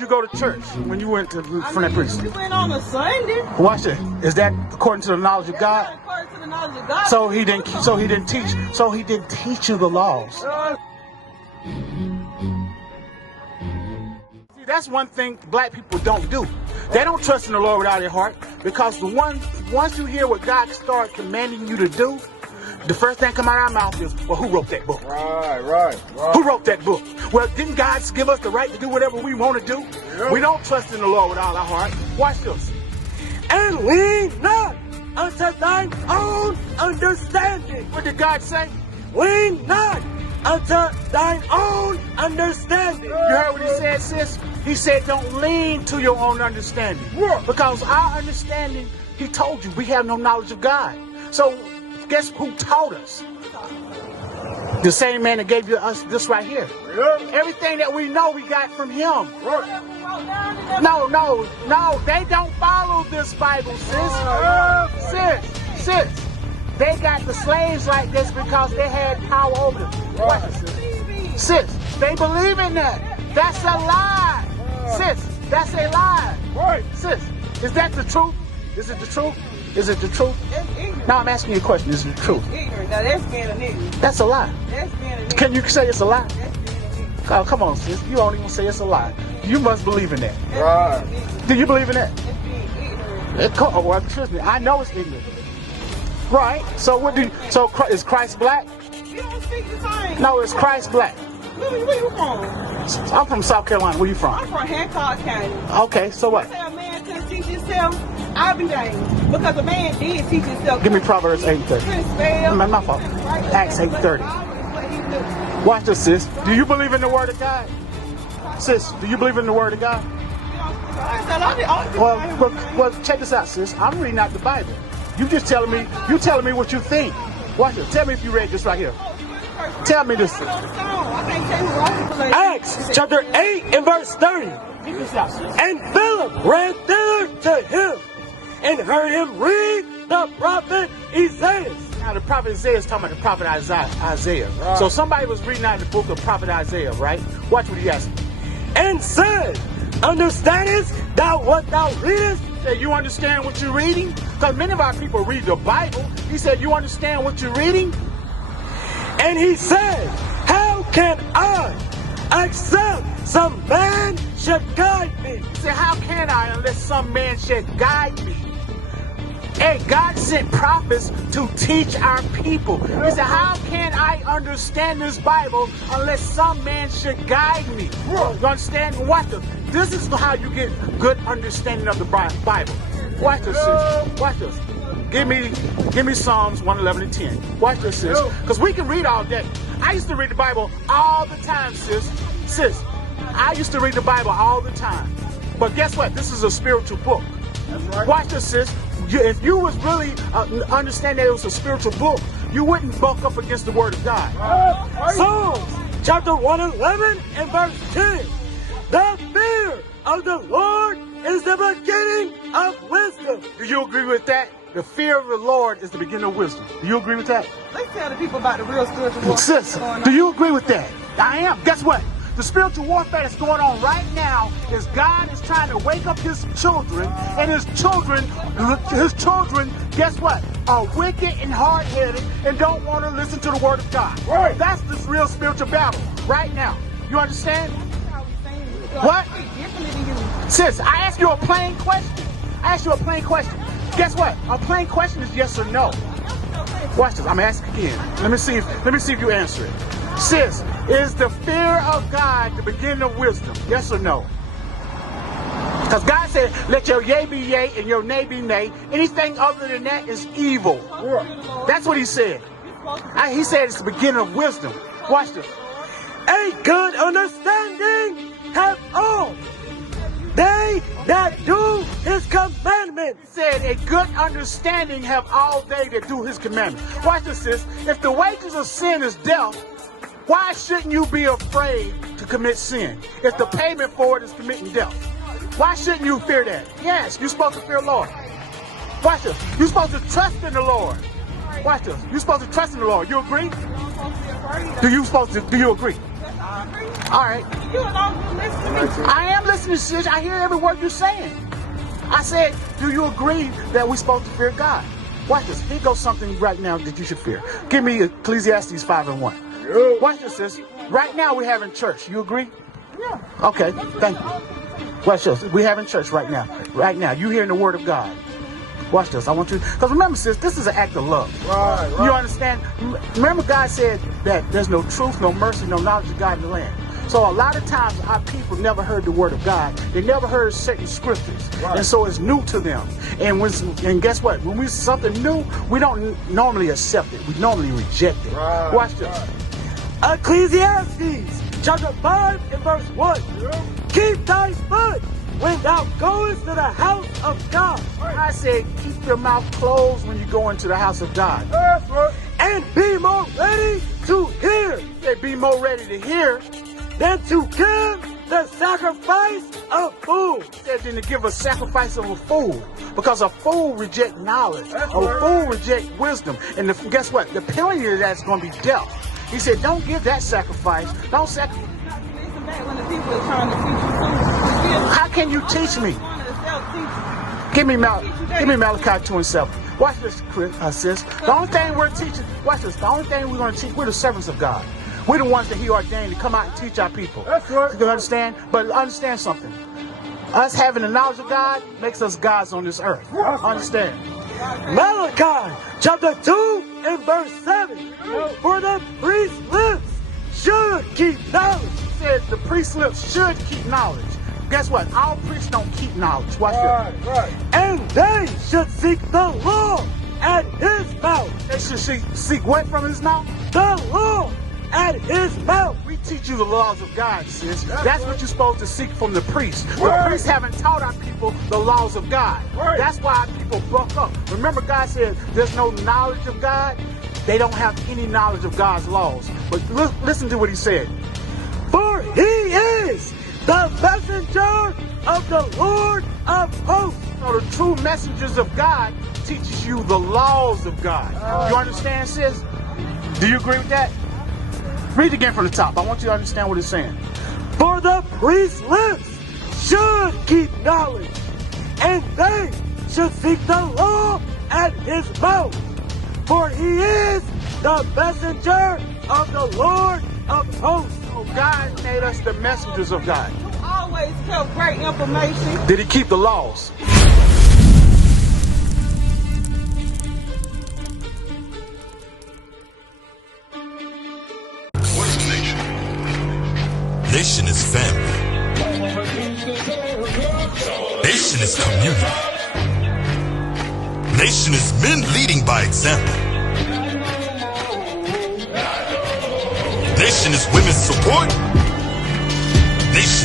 You go to church when you went to from that priest. You went on a Sunday. Watch it. Is that according to the knowledge of God? Not according to the knowledge of God. So he didn't teach. So he didn't teach you the laws. See, that's one thing black people don't do. They don't trust in the Lord with all their heart, because once you hear what God started commanding you to do, the first thing come out of our mouth is, well, who wrote that book? Right. Who wrote that book? Well, didn't God give us the right to do whatever we want to do? Yep. We don't trust in the Lord with all our heart. Watch this. And lean not unto thine own understanding. What did God say? Lean not unto thine own understanding. You heard what he said, sis? He said don't lean to your own understanding. Yeah. Because our understanding, he told you, we have no knowledge of God. So guess who taught us? The same man that gave you us this right here. Yep. Everything that we know, we got from him. Right. No, they don't follow this Bible, sis. Sis. They got the slaves like this because they had power over them. Watch it, sis. They believe in that. That's a lie. Sis, that's a lie. Right. Sis, is that the truth? Is it the truth? Is it the truth? That's ignorant. Now I'm asking you a question. Is it the truth? Ignorant. Now that's being an ignorant. That's a lie. That's being an ignorant. Can you say it's a lie? That's being an ignorant. Oh, come on, sis. You don't even say it's a lie. You must believe in that. Right. Do you believe in that? That's being ignorant. Oh, well, trust me. I know it's ignorant. Right. So what do you? So is Christ black? You don't speak the same. No, is Christ black? Where you from? I'm from South Carolina. Where you from? I'm from Hancock County. Okay. So what? You say a man couldn't teach himself, I be dang. Because a man did teach himself. Give me Proverbs 8:30. Couldn't spell. My fault. couldn't write, Acts but 8:30. God is what he knew. Watch this, sis. Do you believe in the Word of God? Sis, do you believe in the Word of God? Well, check this out, sis. I'm reading out the Bible. You telling me what you think. Watch it. Tell me if you read this right here. Tell me this. Acts chapter 8 and verse 30. Keep this out, sis. And Philip ran thither to him and heard him read the prophet Isaiah. Now, the prophet Isaiah is talking about the prophet Isaiah. Right. So somebody was reading out the book of prophet Isaiah, right? Watch what he asked. And said, understandest thou what thou readest? Said, you understand what you're reading? Because many of our people read the Bible. He said, you understand what you're reading? And he said, how can I, except some man should guide me? He said, how can I unless some man should guide me? Hey, God sent prophets to teach our people. He said, how can I understand this Bible unless some man should guide me? You understand? Watch this. This is how you get good understanding of the Bible. Watch this, sis. Watch this. Give me Psalms 111 and 10. Watch this, sis. Because we can read all day. I used to read the Bible all the time, sis. Sis, I used to read the Bible all the time. But guess what? This is a spiritual book. Watch this, sis. If you was really understand that it was a spiritual book, you wouldn't buck up against the Word of God. Psalms chapter 111 and verse 10. The fear of the Lord is the beginning of wisdom. Do you agree with that? The fear of the Lord is the beginning of wisdom. Do you agree with that? Let's tell the people about the real spiritual warfare. Sis, do you agree with that? I am. Guess what? The spiritual warfare that's going on right now is God is trying to wake up his children, and his children, guess what? Are wicked and hard-headed and don't want to listen to the Word of God. Right. That's this real spiritual battle right now. You understand? What? Sis, I asked you a plain question. Guess what? A plain question is yes or no. Watch this. I'm asking again. Let me see if you answer it. Sis, is the fear of God the beginning of wisdom? Yes or no? Because God said, let your yea be yea and your nay be nay. Anything other than that is evil. That's what he said. He said it's the beginning of wisdom. Watch this. A good understanding have all they that do his commandments. He said a good understanding have all they that do his commandments. Watch this, sis. If the wages of sin is death, why shouldn't you be afraid to commit sin if the payment for it is committing death? Why shouldn't you fear that? Yes, you're supposed to fear the Lord. Watch this. You're supposed to trust in the Lord. Watch this. You're supposed to trust in the Lord. You agree? Do you agree? All right. You don't listen to me. I am listening, sis. I hear every word you're saying. I said, do you agree that we're supposed to fear God? Watch this. Here goes something right now that you should fear. Give me Ecclesiastes 5:1. Watch this, sis. Right now we're having church. You agree? Yeah. Okay, thank you. Watch this. We're having church right now. Right now. You hearing the word of God. Watch this. I want you, because remember, sis, this is an act of love. Right. You understand? Remember, God said that there's no truth, no mercy, no knowledge of God in the land. So a lot of times our people never heard the word of God. They never heard certain scriptures. Right. And so it's new to them. And guess what? When we something new, we don't normally accept it. We normally reject it. Right. Watch this. Ecclesiastes chapter 5 and verse 1. Keep thy foot when thou goest to the house of God. I said, keep your mouth closed when you go into the house of God. That's right. And be more ready to hear They be more ready to hear than to give the sacrifice of fools. than to give a sacrifice of a fool. Because a fool reject knowledge. That's A right. fool reject wisdom. And guess what? The penalty of that's going to be death. He said, don't give that sacrifice. Don't sacrifice. Listen back when the people are trying to teach you something. How can you teach me? Self-teaching. Give me Malachi 2:7. Watch this, sis. The only thing we're teaching, watch this. The only thing we're going to teach, we're the servants of God. We're the ones that He ordained to come out and teach our people. That's right. You understand? But understand something. Us having the knowledge of God makes us gods on this earth. That's right. Understand? Malachi chapter 2 and verse 7. For the priest's lips should keep knowledge. He said the priest's lips should keep knowledge. Guess what? Our priests don't keep knowledge. Watch Right, this. right. And they should seek the law at his mouth. They should seek what from His mouth? The law at his mouth. We teach you the laws of God, sis. That's That's right. what you're supposed to seek from the priest. The Right. priests haven't taught our people the laws of God. Right. That's why our people broke up. Remember, God said there's no knowledge of God. They don't have any knowledge of God's laws. But listen to what He said. For he is the messenger of the Lord of hosts. So the true messengers of God teaches you the laws of God. You understand, sis? Do you agree with that? Read again from the top. I want you to understand what it's saying. For the priest's lips should keep knowledge, and they should seek the law at his mouth. For he is the messenger of the Lord of hosts. So God made us the messengers of God. You always kept great information. Did He keep the laws? What is a nation? Nation is family. Nation is community. Nation is men leading by example. Nation is women's support. Nation